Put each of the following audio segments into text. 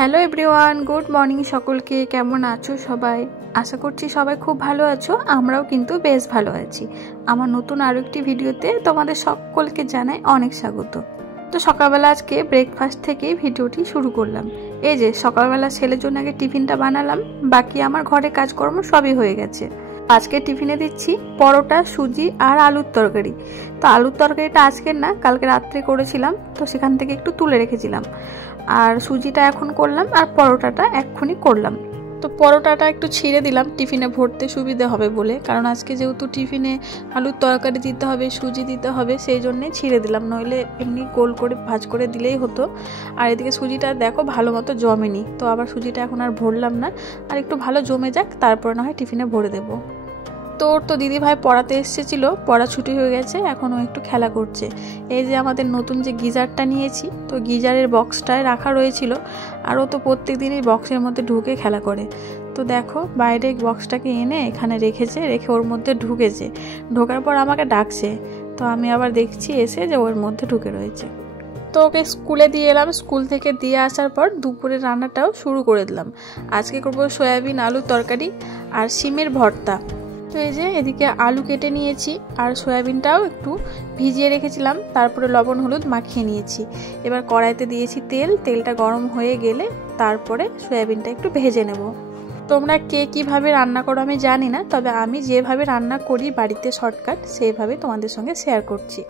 Hello everyone, good morning সকলকে। কেমন আছো সবাই? আশা করছি সবাই খুব ভালো আছো। আমরাও কিন্তু বেশ ভালো আছি। আমার নতুন আরও একটি ভিডিওতে তোমাদের সকলকে জানাই অনেক স্বাগত। তো সকালবেলা আজকে ব্রেকফাস্ট থেকেই ভিডিওটি শুরু করলাম। এই যে সকালবেলা ছেলের জন্য আগে টিফিনটা বানালাম, বাকি আমার ঘরে কাজকর্ম সবই হয়ে গেছে। আজকে টিফিনে দিচ্ছি পরোটা, সুজি আর আলুর তরকারি। তো আলুর তরকারিটা আজকের না, কালকে রাত্রে করেছিলাম, তো সেখান থেকে একটু তুলে রেখেছিলাম। আর সুজিটা এখন করলাম আর পরোটাটা এক্ষুনি করলাম। তো পরোটাটা একটু ছিঁড়ে দিলাম টিফিনে ভরতে সুবিধে হবে বলে, কারণ আজকে যেহেতু টিফিনে আলুর তরকারি দিতে হবে, সুজি দিতে হবে, সেই জন্যই ছিঁড়ে দিলাম, নইলে এমনি গোল করে ভাজ করে দিলেই হতো। আর এদিকে সুজিটা দেখো ভালো মতো জমেনি, তো আবার সুজিটা এখন আর ভরলাম না, আর একটু ভালো জমে যাক, তারপরে না হয় টিফিনে ভরে দেবো। তোর তো দিদিভাই পড়াতে এসেছিল, পড়া ছুটি হয়ে গেছে, এখন ও একটু খেলা করছে। এই যে আমাদের নতুন যে গিজারটা নিয়েছি, তো গিজারের বক্সটায় রাখা রয়েছিল, আর ও তো প্রত্যেক দিনই বক্সের মধ্যে ঢুকে খেলা করে। তো দেখো বাইরে বক্সটাকে এনে এখানে রেখেছে, রেখে ওর মধ্যে ঢুকেছে। ঢোকার পর আমাকে ডাকছে, তো আমি আবার দেখছি এসে যে ওর মধ্যে ঢুকে রয়েছে। তো ওকে স্কুলে দিয়ে এলাম, স্কুল থেকে দিয়ে আসার পর দুপুরের রান্নাটাও শুরু করে দিলাম। আজকে করবো সয়াবিন আলুর তরকারি আর শিমের ভর্তা। তো এই যে এদিকে আলু কেটে নিয়েছি আর সয়াবিনটাও একটু ভিজিয়ে রেখেছিলাম, তারপরে লবণ হলুদ মাখিয়ে নিয়েছি। এবার কড়াইতে দিয়েছি তেল, তেলটা গরম হয়ে গেলে তারপরে সয়াবিনটা একটু ভেজে নেব। তোমরা কে কীভাবে রান্না করো আমি জানি না, তবে আমি যেভাবে রান্না করি বাড়িতে শর্টকাট, সেইভাবে তোমাদের সঙ্গে শেয়ার করছি।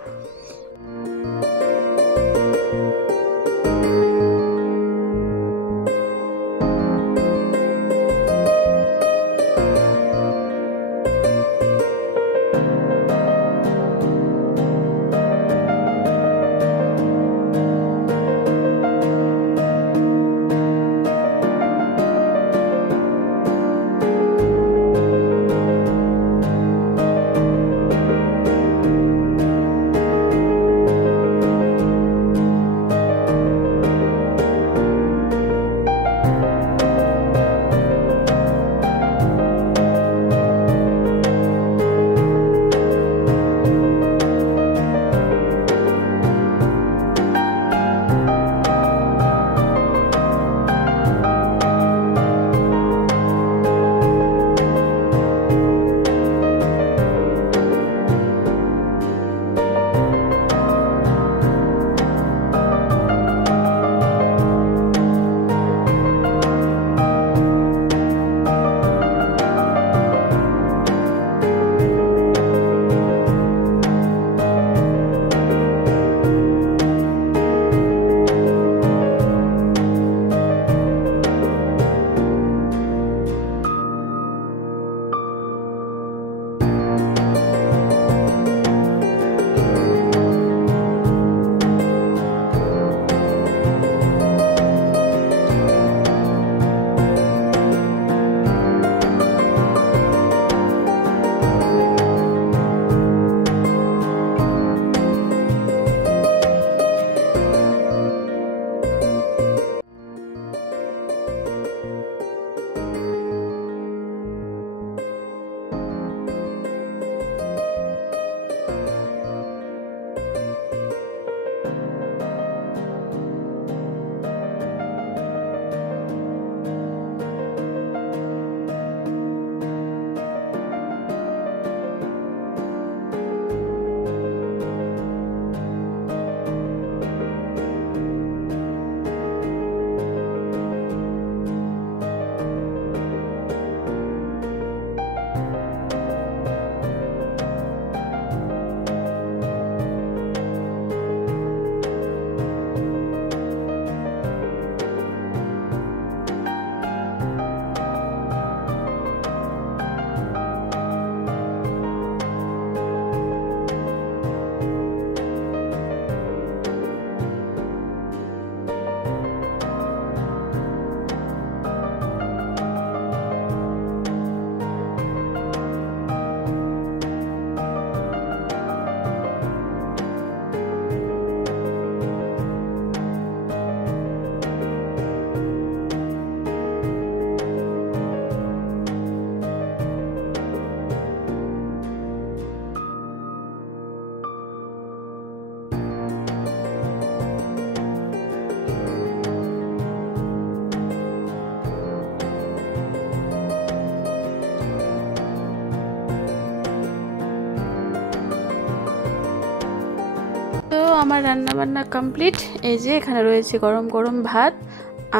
আমার রান্না বান্না কমপ্লিট। এই যে এখানে রয়েছে গরম গরম ভাত,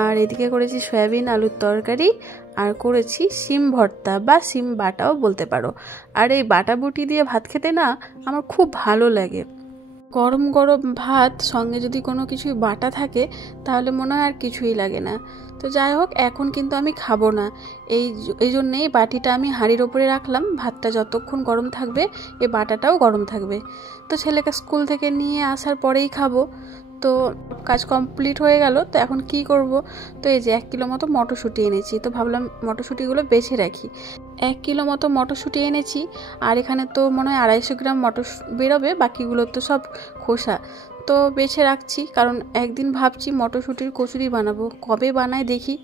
আর এদিকে করেছি সয়াবিন আলুর তরকারি, আর করেছি শিম ভর্তা বা শিম বাটাও বলতে পারো। আর এই বাটা বুটি দিয়ে ভাত খেতে না আমার খুব ভালো লাগে। গরম গরম ভাত সঙ্গে যদি কোনো কিছুই বাটা থাকে তাহলে মনে হয় আর কিছুই লাগে না। তো যাই হোক, এখন কিন্তু আমি খাবো না, এই জন্যেই বাটিটা আমি হাঁড়ির ওপরে রাখলাম। ভাতটা যতক্ষণ গরম থাকবে এই বাটাটাও গরম থাকবে। তো ছেলেকে স্কুল থেকে নিয়ে আসার পরেই খাবো। তো কাজ কমপ্লিট হয়ে গেল। তো এখন কি করব? তো এই যে 1 কিলো মতো মটরশুঁটি এনেছি, তো ভাবলাম মটরশুঁটিগুলো বেছে রাখি। 1 কিলো মতো মটরশুঁটি এনেছি, আর এখানে তো মনে হয় 250 গ্রাম মটর বেরোবে, বাকিগুলো তো সব খোসা। তো বেছে রাখছি, কারণ একদিন ভাবছি মটরশুঁটির কচুরি বানাবো। কবে বানাই দেখি,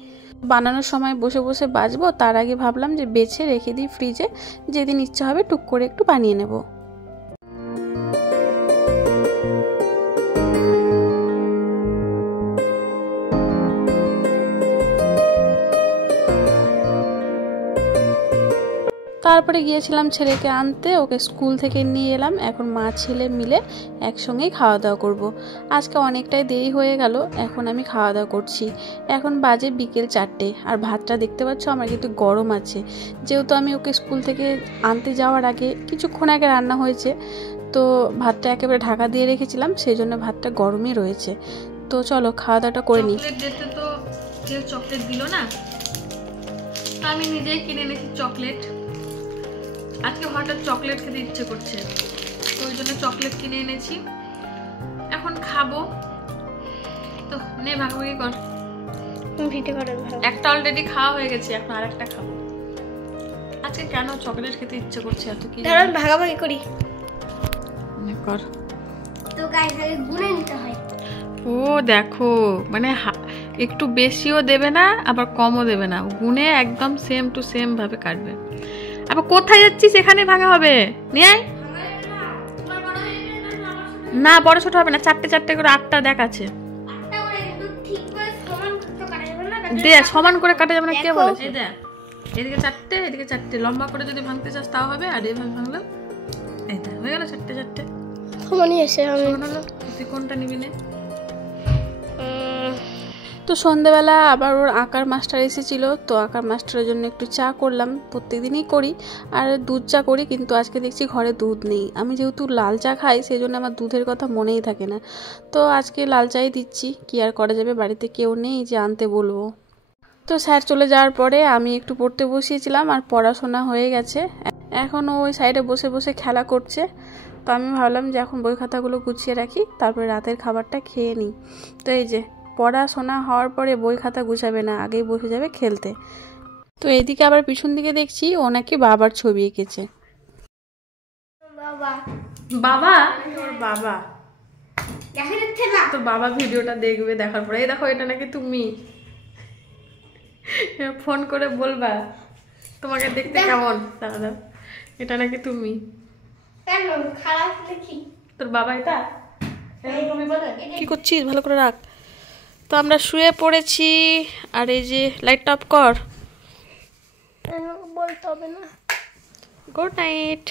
বানানোর সময় বসে বসে বাজবো, তার আগে ভাবলাম যে বেছে রেখে দিই ফ্রিজে, যেদিন ইচ্ছা হবে টুক করে একটু বানিয়ে নেব। তারপরে গিয়েছিলাম ছেলেকে আনতে, ওকে স্কুল থেকে নিয়ে এলাম। এখন মা ছেলে মিলে একসঙ্গেই খাওয়া দাওয়া করব। আজকে অনেকটাই দেরি হয়ে গেল, এখন আমি খাওয়া দাওয়া করছি। এখন বাজে বিকেল 4টে, আর ভাতটা দেখতে পাচ্ছ আমার কিন্তু গরম আছে, যেহেতু আমি ওকে স্কুল থেকে আনতে যাওয়ার আগে কিছুক্ষণ আগে রান্না হয়েছে। তো ভাতটা একেবারে ঢাকা দিয়ে রেখেছিলাম, সেই জন্য ভাতটা গরমই রয়েছে। তো চলো খাওয়া দাওয়াটা করে নিই। তো কেউ চকলেট দিল না, আমি নিজেই কিনে এনেছি চকলেট। আজকে হঠাৎ চকলেট খেতে ইচ্ছে করছে, তো ওই জন্য চকলেট কিনে এনেছি, এখন খাবো। তো নে ভাগাভাগি কর, একটা অলরেডি খাওয়া হয়ে গেছে, এখন আর একটা খাবো। আজকে কেন চকলেট খেতে ইচ্ছে করছে এত, কি ভাগাভাগি করি কর। তো গাইস আগে গুনে নিতে হয়। ও দেখো, মানে একটু বেশিও দেবে না আবার কমও দেবে না, গুনে একদম সেম টু সেম ভাবে কাটবে। আবার কোথায় যাচ্ছিস, এখানে ভাঙা হবে, নিয়ে আয়। না বড় ছোট হবে না, 4টে 4টে করে 8টা দেখ আছে। দে সমান করে কাটা যাবে না, কে বলেছে? এই দেখ, এদিকে 4টে এদিকে 4টে, লম্বা করে যদি ভাঙতে চাস তাও হবে, আর এইভাবে ভাঙলেও এই দেখ হয়ে গেল 4টে 4টে সমানই আছে। আমি তুই কোনটা নিবি নে? তো সন্ধেবেলা আবার ওর আঁকার মাস্টার এসেছিল, তো আঁকার মাস্টারের জন্য একটু চা করলাম। প্রত্যেকদিনই করি, আর দুধ চা করি, কিন্তু আজকে দেখছি ঘরে দুধ নেই। আমি যেহেতু লাল চা খাই, সেই জন্য আমার দুধের কথা মনেই থাকে না। তো আজকে লাল চাই দিচ্ছি, কি আর করা যাবে, বাড়িতে কেউ নেই যে আনতে বলবো। তো স্যার চলে যাওয়ার পরে আমি একটু পড়তে বসিয়েছিলাম, আর পড়াশোনা হয়ে গেছে। এখন ওই সাইডে বসে বসে খেলা করছে। তো আমি ভাবলাম যে এখন বই খাতাগুলো গুছিয়ে রাখি, তারপরে রাতের খাবারটা খেয়ে নিই। তো এই যে পড়াশোনা হওয়ার পরে বই খাতা গুছাবে না, আগেই বসে যাবে খেলতে। তো এইদিকে আবার পিছন দিকে দেখছি ও নাকি বাবার ছবি এঁকেছে। বাবা বাবা, তোর বাবা দেখা যাচ্ছে না? তোর বাবা ভিডিওটা দেখবে, দেখার পরে এই দেখো এটা নাকি তুমি, ফোন করে বলবা তোমাকে দেখতে কেমন, দাদা এটা নাকি তুমি। কেন খারাপ দেখি? তোর বাবা এটা তুমি বলে কি করছিস, ভালো করে রাখ। তো আমরা শুয়ে পড়েছি, আর এই যে লাইট অফ কর। বলতে হবে না। Good night.